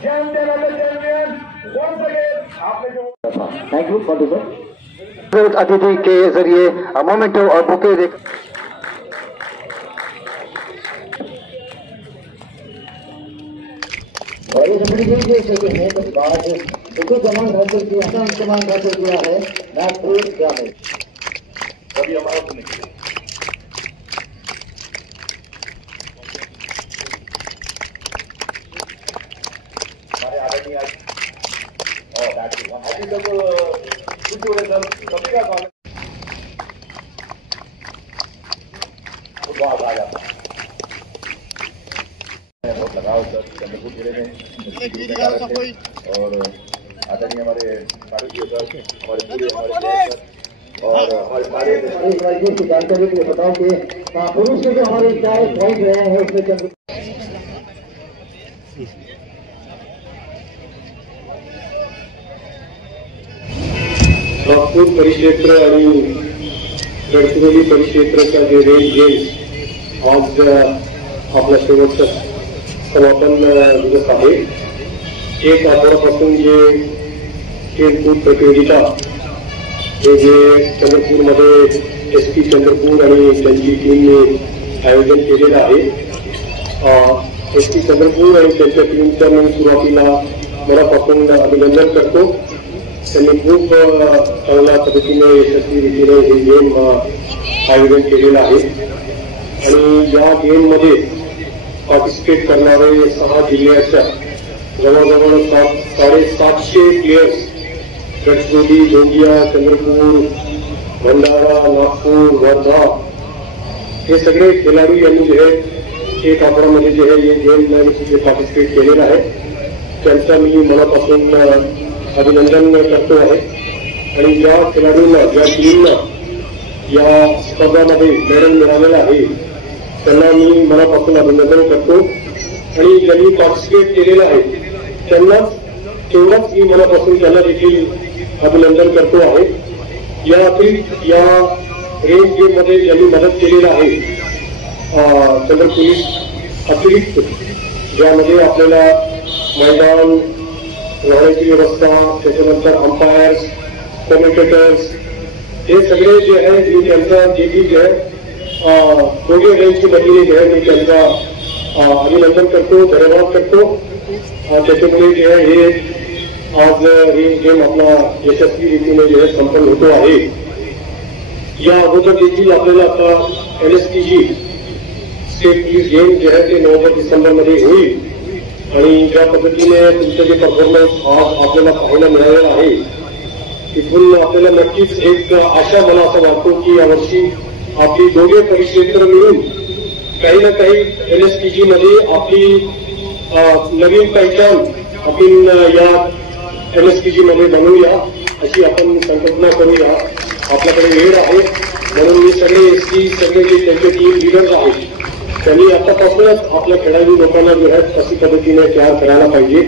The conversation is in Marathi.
थैंक यू फॉर दिस अतिथि के जरिए मोमेंटो और बुके देख और ये सभी के है तो बात उनको जमान हासिल किया है इस्तेमाल हासिल किया है नागपुर क्या है अभी हमारा तो नहीं हमारे आगे आज और बैटरी अभी तक कुछ हो रहा सभी का काम वो बात आ जाता बहुत लगाव सर चंद्रपुर जिले में और आदरणीय हमारे पार्टी सर हमारे पूरे हमारे और हमारे सारे की जानकारी के लिए बताऊं कि पुरुष के जो हमारे 4 पॉइंट रहे हैं उसमें नागपूर परिक्षेत्र आणि गडचिरोली परिक्षेत्राच्या जे रेंज गेम्स आज आपला शेवटचा समापन दिवस आहे। एक आठवड्यापासून जे खेळकूद प्रतियोगिता हे जे चंद्रपूरमध्ये SP चंद्रपूर आणि त्यांची टीमने आयोजन केलेलं आहे। SP चंद्रपूर आणि त्यांच्या टीमचं मी सुरुवातीला मनापासून अभिनंदन करतो। त्यांनी खूप चांगल्या पद्धतीने यशस्वी रीतीने हे गेम आयोजन केलेलं आहे आणि या गेममध्ये पार्टिसिपेट करणारे 6 जिल्ह्याच्या जवळजवळ 750 प्लेयर्स गडचिरोली गोंदिया चंद्रपूर भंडारा नागपूर वर्धा हे सगळे खेळाडू यांनी जे आहे एक आठवड्यामध्ये जे आहे हे गेममध्ये पार्टिसिपेट केलेलं आहे। त्यांचा मी मनापासून अभिनंदन करतो आहे आणि ज्या खेळाडूंना ज्या टीमना या स्पर्धामध्ये मेडल मिळालेलं आहे त्यांना मी मनापासून अभिनंदन करतो आणि ज्यांनी पार्टिसिपेट केलेलं आहे त्यांना तेवढाच मी मनापासून त्यांना देखील अभिनंदन करतो आहे। या रेंज गेममध्ये ज्यांनी मदत केलेलं आहे चंद्रपुर अतिरिक्त ज्यामध्ये आपल्याला मैदान राहण्याची व्यवस्था त्याच्यानंतर अंपायर्स कमेंटेटर्स हे सगळे जे आहे मी त्यांचा जे आहे दोघे रेंजची वतीने जे आहे मी त्यांचा अभिनंदन करतो धन्यवाद करतो। त्याच्यामुळे जे आहे हे आज रेंज गेम आपला यशस्वी रीतीने जे आहे संपन्न होतो आहे। या अगोदर देखील आपल्याला आता LSPG स्टेट पोलीस गेम जे आहे ते नोव्हेंबर डिसेंबरमध्ये होईल आणि ज्या पद्धतीने तुमचं जे परफॉर्मन्स आज आपल्याला पाहायला मिळालेलं आहे तिथून आपल्याला नक्कीच एक आशा मला असं वाटतो की यावर्षी आपली दोघे परिक्षेत्र मिळून काही ना काही LSPG मध्ये आपली नवीन पहिचान आपण या LSPG मध्ये बनवूया अशी आपण संकल्पना करूया। आपल्याकडे वेळ आहे म्हणून मी सगळे SP सगळे जे त्यांचे टीम लिडर्स आहेत त्यांनी आतापासूनच आपल्या खेळाडू लोकांना जे आहेत अशी पद्धतीने तयार करायला पाहिजे।